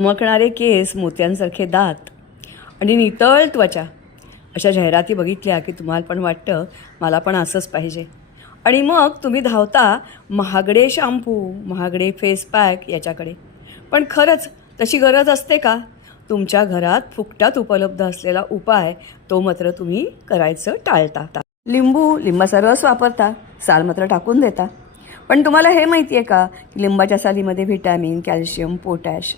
चमकणारे केस, मोत्यांसारखे दात आणि नितळ त्वचा अशा जाहिराती बघितल्या की तुम्हाला पण वाटतं मला पण असंच पाहिजे. आणि मग तुम्ही धावता महागडे शॅम्पू, महागडे फेस पॅक याच्याकडे. पण खरंच तशी गरज असते का? तुमच्या घरात फुकटात उपलब्ध असलेला उपाय तो मात्र तुम्ही करायचं टाळता. लिंबाचा रस वापरता, साल मात्र टाकून देता. पण तुम्हाला हे माहिती आहे का की लिंबाच्या सालीमध्ये व्हिटॅमिन, कॅल्शियम, पोटॅश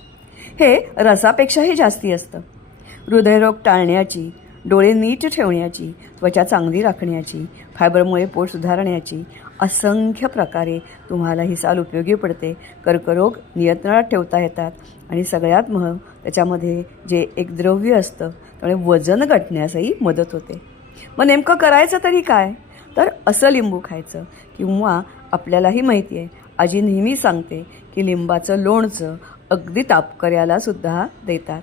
हे रसापेक्षाही जास्ती असतं. हृदयरोग टाळण्याची, डोळे नीट ठेवण्याची, त्वचा चांगली राखण्याची, फायबरमुळे पोट सुधारण्याची असंख्य प्रकारे तुम्हाला ही साल उपयोगी पडते. कर्करोग नियंत्रणात ठेवता येतात आणि सगळ्यात त्याच्यामध्ये जे एक द्रव्य असतं त्यामुळे वजन घटण्यासही मदत होते. मग नेमकं करायचं तरी काय? तर असं लिंबू खायचं. किंवा आपल्यालाही माहिती आहे, आजी नेहमी सांगते की लिंबाचं लोणचं अगदी तापकऱ्याला सुद्धा देतात.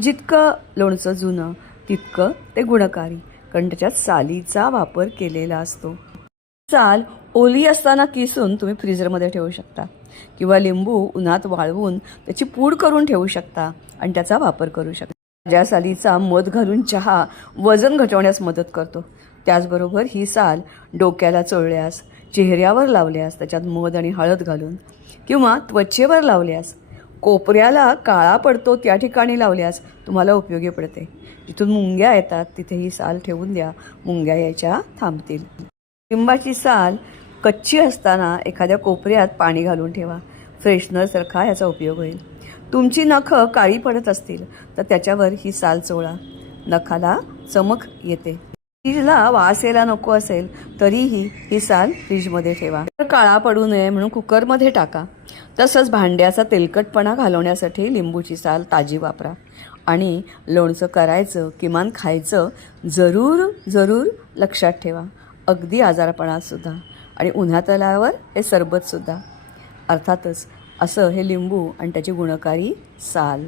जितकं लोणचं जुनं तितकं ते गुणकारी, कारण त्याच्यात सालीचा वापर केलेला असतो. साल ओली असताना किसून तुम्ही फ्रीजरमध्ये ठेवू शकता किंवा लिंबू उन्हात वाळवून त्याची पूड करून ठेवू शकता आणि त्याचा वापर करू शकता. ज्या सालीचा मध घालून चहा वजन घटवण्यास मदत करतो. त्याचबरोबर ही साल डोक्याला चोळल्यास, चेहऱ्यावर लावल्यास त्याच्यात मध आणि हळद घालून, किंवा त्वचेवर लावल्यास, कोपऱ्याला काळा पडतो त्या ठिकाणी लावल्यास तुम्हाला उपयोगी पडते. जिथून मुंग्या येतात तिथे ही साल ठेवून द्या, मुंग्या यायच्या थांबतील. लिंबाची साल कच्ची असताना एखाद्या कोपऱ्यात पाणी घालून ठेवा. फ्रेशनरसारखा याचा उपयोग होईल. तुमची नखं काळी पडत असतील तर त्याच्यावर ही साल चोळा, नखाला चमक येते. फ्रीजला वास यायला नको असेल तरीही ही साल फ्रीजमध्ये ठेवा. काळा पडू नये म्हणून कुकरमध्ये टाका. तसंच भांड्याचा तेलकटपणा घालवण्यासाठी लिंबूची साल ताजी वापरा. आणि लोणचं करायचं, किमान खायचं जरूर लक्षात ठेवा. अगदी आजारपणातसुद्धा आणि उन्हात आल्यावर हे सरबतसुद्धा. अर्थातच असं हे लिंबू आणि त्याची गुणकारी साल.